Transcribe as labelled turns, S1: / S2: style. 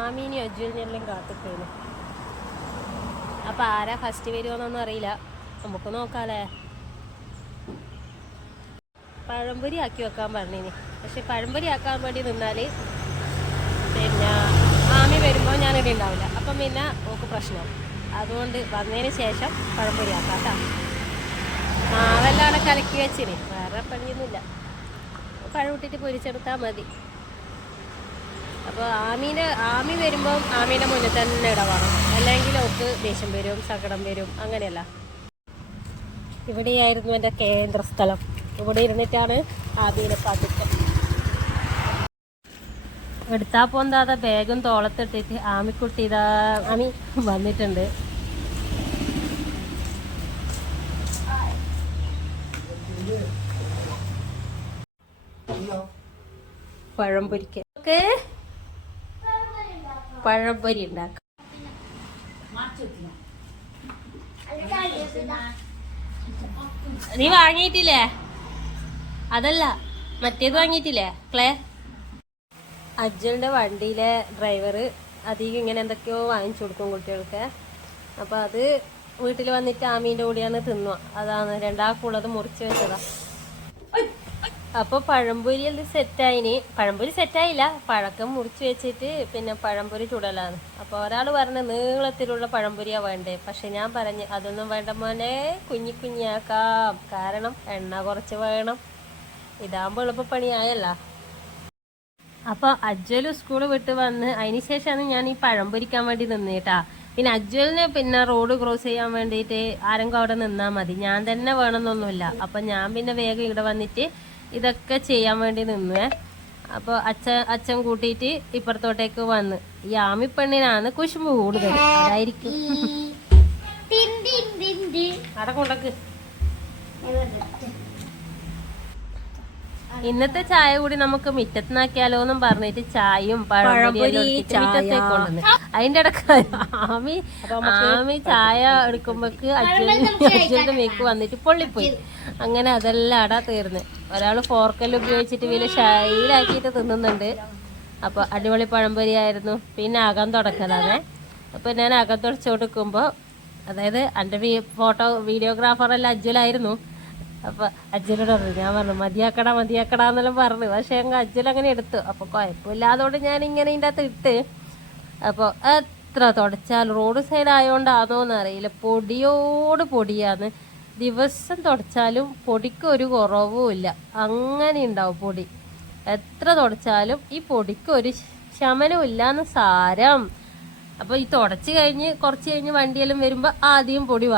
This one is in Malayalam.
S1: ആമീനും അജ്വലിനെല്ലാം കാത്തിട്ടേന്. അപ്പൊ ആരാ ഫസ്റ്റ് വരുമോന്നൊന്നും അറിയില്ല. നമുക്ക് നോക്കാലേ. പഴംപൊരി ആക്കി വെക്കാൻ പറഞ്ഞിനി. പക്ഷെ പഴംപൊരി ആക്കാൻ വേണ്ടി നിന്നാൽ പിന്നെ ആമി വരുമ്പോൾ ഞാൻ ഇവിടെ ഉണ്ടാവില്ല. അപ്പം പിന്നെ നമുക്ക് പ്രശ്നം. അതുകൊണ്ട് വന്നതിന് ശേഷം പഴംപൊരി ആക്കാം കേട്ടോ മാവെല്ലാം അവിടെ കലക്കി വെച്ചിന്. വേറെ പണിയൊന്നുമില്ല. പഴം ഇട്ടിട്ട് പൊരിച്ചെടുത്താൽ മതി. അപ്പോൾ ആമീനെ ആമി വരുമ്പം ആമീന്റെ മുന്നിൽ തന്നെ ഇടവാണം. അല്ലെങ്കിൽ ഓക്ക് ദേഷ്യം വരും സങ്കടം വരും അങ്ങനെയല്ല. ഇവിടെയായിരുന്നു എന്റെ കേന്ദ്രസ്ഥലം. ഇവിടെ ഇരുന്നിട്ടാണ് ആമീനെ കാത്തിട്ട് എടുത്താ പോന്താതെ ബാഗും തോളത്തിട്ടിട്ട് ആമിക്കുട്ടി ഇതാ ആമി വന്നിട്ടുണ്ട്. പഴംപൊരിക്ക് നമുക്ക് പഴംപൊരി ഉണ്ടാക്കാം. നീ വാങ്ങിയിട്ടില്ലേ? അതല്ല മറ്റേത് വാങ്ങിയിട്ടില്ലേ? ക്ലേ? അജ്ജലിന്റെ വണ്ടിയിലെ ഡ്രൈവർ അധികം ഇങ്ങനെ എന്തൊക്കെയോ വാങ്ങിച്ചു കൊടുക്കും കുട്ടികൾക്ക്. അപ്പൊ അത് വീട്ടിൽ വന്നിട്ട് ആമീന്റെ കൂടിയാണ് തിന്നുക. അതാണ് രണ്ടാൾക്കുള്ളത് മുറിച്ച് വെച്ചതാ. അപ്പൊ പഴംപൊരി അത് സെറ്റായിന് പഴംപൊരി സെറ്റായില്ല പഴക്കം മുറിച്ച് വെച്ചിട്ട് പിന്നെ പഴംപൊരി ചുടലാണ്. അപ്പൊ ഒരാൾ പറഞ്ഞ നീളത്തിലുള്ള പഴംപൊരിയാ വേണ്ടേ? പക്ഷെ ഞാൻ പറഞ്ഞു അതൊന്നും വേണ്ട മോനെ. കുഞ്ഞി കുഞ്ഞാക്കാം കാരണം എണ്ണ കുറച്ച് വേണം. ഇതാകുമ്പോൾ എളുപ്പപ്പണിയായല്ല അപ്പൊ അജ്വൽ സ്കൂൾ വിട്ട് വന്ന് അതിന് ശേഷമാണ് ഞാൻ ഈ പഴംപൊരിക്കാൻ വേണ്ടി നിന്നേട്ടാ. പിന്നെ അജ്വലിന് പിന്നെ റോഡ് ക്രോസ് ചെയ്യാൻ വേണ്ടിയിട്ട് ആരെങ്കിലും അവിടെ നിന്നാ മതി. ഞാൻ തന്നെ വേണമെന്നൊന്നുമില്ല. അപ്പൊ ഞാൻ പിന്നെ വേഗം ഇവിടെ വന്നിട്ട് ഇതൊക്കെ ചെയ്യാൻ വേണ്ടി നിന്നുവേ അപ്പൊ അച്ഛൻ അച്ഛൻ കൂട്ടിയിട്ട് ഇപ്പുറത്തോട്ടേക്ക് വന്ന്. ഈ ആമിപ്പെണ്ണിനാണ് കുശുമ്പ് കൂടുതൽ. അതായിരിക്കും. ഇന്നത്തെ ചായ കൂടി നമുക്ക് മിറ്റത്തുനിന്നാക്കിയാലോ എന്നും പറഞ്ഞിട്ട് ചായയും മിറ്റത്തേക്ക് കൊണ്ടുവന്ന്. അതിന്റെ ഇടയ്ക്ക് ആമി ആമി ചായ എടുക്കുമ്പോക്ക് അച്ഛന്റെ മേക്ക് വന്നിട്ട് പൊള്ളിപ്പോയി. അങ്ങനെ അതെല്ലാം അടാ തീർന്ന്. ഒരാൾ ഫോർക്കെല്ലാം ഉപയോഗിച്ചിട്ട് വലിയ ഷൈലാക്കിയിട്ട് തിന്നുന്നുണ്ട്. അപ്പൊ അടിപൊളി പഴംപൊരി ആയിരുന്നു പിന്നെ അകം തുടക്കലാണ്. അപ്പൊ ഞാൻ അകം തുടച്ചു കൊടുക്കുമ്പോ അതായത് എന്റെ ഫോട്ടോ വീഡിയോഗ്രാഫറെല്ലാം അജ്ജലായിരുന്നു. അപ്പൊ അജ്ജനോട് പറഞ്ഞു ഞാൻ പറഞ്ഞു മതിയാക്കടാ മതിയാക്കടാ എന്നെല്ലാം പറഞ്ഞു. പക്ഷെ അങ്ങ് അജ്ജൽ അങ്ങനെ എടുത്തു. അപ്പൊ കുഴപ്പമില്ലാതോണ്ട് ഞാൻ ഇങ്ങനെ ഇതിന്റെ അകത്ത് ഇട്ട് അപ്പോൾ എത്ര തുടച്ചാൽ റോഡ് സൈഡ് ആയതുകൊണ്ടാണോന്ന് അറിയില്ല പൊടിയോട് പൊടിയാന്ന് ദിവസം തുടച്ചാലും പൊടിക്ക് ഒരു കുറവും ഇല്ല. അങ്ങനെ ഉണ്ടാവും പൊടി. എത്ര തുടച്ചാലും ഈ പൊടിക്ക് ഒരു ശമനവും ഇല്ലാന്ന് സാരം. അപ്പൊ ഈ തുടച്ച് കഴിഞ്ഞ് കുറച്ച് കഴിഞ്ഞ് വണ്ടിയെല്ലാം വരുമ്പോ ആദ്യം പൊടി